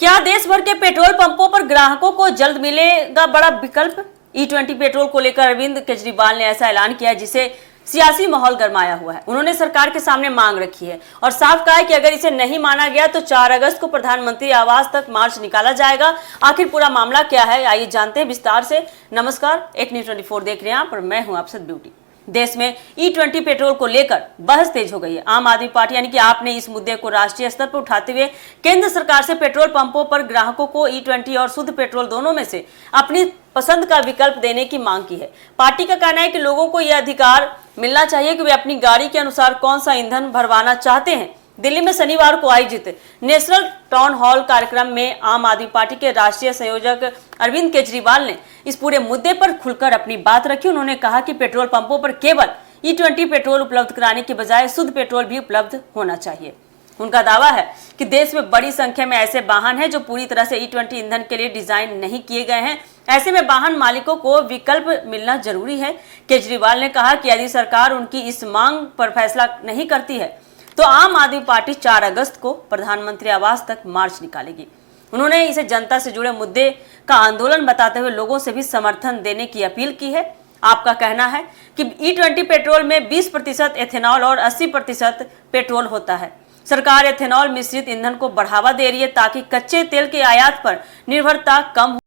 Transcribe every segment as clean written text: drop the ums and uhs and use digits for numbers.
क्या देश भर के पेट्रोल पंपों पर ग्राहकों को जल्द मिलेगा बड़ा विकल्प? E20 पेट्रोल को लेकर अरविंद केजरीवाल ने ऐसा ऐलान किया जिसे सियासी माहौल गरमाया हुआ है। उन्होंने सरकार के सामने मांग रखी है और साफ कहा है कि अगर इसे नहीं माना गया तो 4 अगस्त को प्रधानमंत्री आवास तक मार्च निकाला जाएगा। आखिर पूरा मामला क्या है, आइए जानते हैं विस्तार से। नमस्कार, एक न्यूज़ 24 देख रहे हैं आप और मैं हूं आपसे ब्यूटी। देश में E20 पेट्रोल को लेकर बहस तेज हो गई है। आम आदमी पार्टी यानी कि आपने इस मुद्दे को राष्ट्रीय स्तर पर उठाते हुए केंद्र सरकार से पेट्रोल पंपों पर ग्राहकों को E20 और शुद्ध पेट्रोल दोनों में से अपनी पसंद का विकल्प देने की मांग की है। पार्टी का कहना है कि लोगों को यह अधिकार मिलना चाहिए कि वे अपनी गाड़ी के अनुसार कौन सा ईंधन भरवाना चाहते हैं। दिल्ली में शनिवार को आयोजित नेशनल टाउन हॉल कार्यक्रम में आम आदमी पार्टी के राष्ट्रीय संयोजक अरविंद केजरीवाल ने इस पूरे मुद्दे पर खुलकर अपनी बात रखी। उन्होंने कहा कि पेट्रोल पंपों पर केवल E20 पेट्रोल उपलब्ध कराने के बजाय शुद्ध पेट्रोल भी उपलब्ध होना चाहिए। उनका दावा है कि देश में बड़ी संख्या में ऐसे वाहन हैं जो पूरी तरह से E20 ईंधन के लिए डिजाइन नहीं किए गए हैं। ऐसे में वाहन मालिकों को विकल्प मिलना जरूरी है। केजरीवाल ने कहा कि यदि सरकार उनकी इस मांग पर फैसला नहीं करती है तो आम आदमी पार्टी 4 अगस्त को प्रधानमंत्री आवास तक मार्च निकालेगी। उन्होंने इसे जनता से जुड़े मुद्दे का आंदोलन बताते हुए लोगों से भी समर्थन देने की अपील की है। आपका कहना है कि E20 पेट्रोल में 20% एथेनॉल और 80% पेट्रोल होता है। सरकार एथेनॉल मिश्रित ईंधन को बढ़ावा दे रही है ताकि कच्चे तेल के आयात पर निर्भरता कम हो।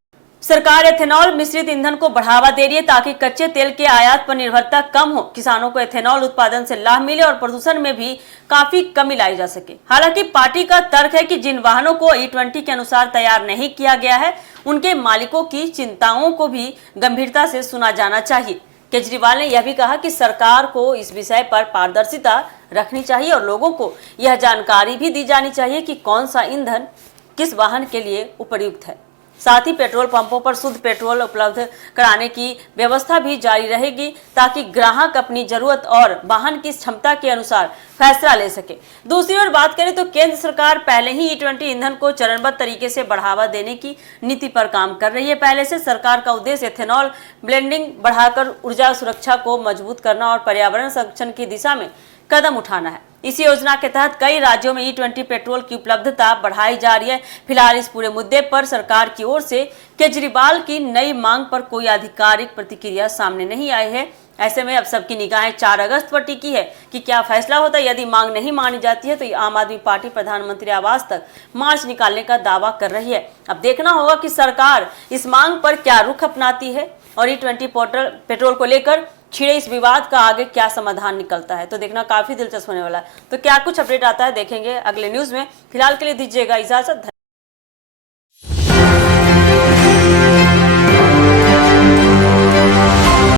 सरकार एथेनॉल मिश्रित ईंधन को बढ़ावा दे रही है ताकि कच्चे तेल के आयात पर निर्भरता कम हो, किसानों को एथेनॉल उत्पादन से लाभ मिले और प्रदूषण में भी काफी कमी लाई जा सके। हालांकि पार्टी का तर्क है कि जिन वाहनों को E20 के अनुसार तैयार नहीं किया गया है उनके मालिकों की चिंताओं को भी गंभीरता से सुना जाना चाहिए। केजरीवाल ने यह भी कहा कि सरकार को इस विषय पर पारदर्शिता रखनी चाहिए और लोगों को यह जानकारी भी दी जानी चाहिए कि कौन सा ईंधन किस वाहन के लिए उपयुक्त है। साथ ही पेट्रोल पंपों पर शुद्ध पेट्रोल उपलब्ध कराने की व्यवस्था भी जारी रहेगी ताकि ग्राहक अपनी जरूरत और वाहन की क्षमता के अनुसार फैसला ले सके। दूसरी ओर बात करें तो केंद्र सरकार पहले ही E20 ईंधन को चरणबद्ध तरीके से बढ़ावा देने की नीति पर काम कर रही है। पहले से सरकार का उद्देश्य एथेनॉल ब्लेंडिंग बढ़ाकर ऊर्जा सुरक्षा को मजबूत करना और पर्यावरण संरक्षण की दिशा में कदम उठाना है। इस योजना के तहत कई राज्यों में E20 पेट्रोल की उपलब्धता बढ़ाई जा रही है। फिलहाल इस पूरे मुद्दे पर सरकार की ओर से केजरीवाल की नई मांग पर कोई आधिकारिक प्रतिक्रिया सामने नहीं आई है। ऐसे में अब सबकी निगाहें 4 अगस्त पर टिकी है कि क्या फैसला होता है। यदि मांग नहीं मानी जाती है तो आम आदमी पार्टी प्रधानमंत्री आवास तक मार्च निकालने का दावा कर रही है। अब देखना होगा कि सरकार इस मांग पर क्या रुख अपनाती है और E20 पेट्रोल को लेकर छिड़े इस विवाद का आगे क्या समाधान निकलता है। तो देखना काफी दिलचस्प होने वाला है। तो क्या कुछ अपडेट आता है देखेंगे अगले न्यूज में। फिलहाल के लिए दीजिएगा इजाजत।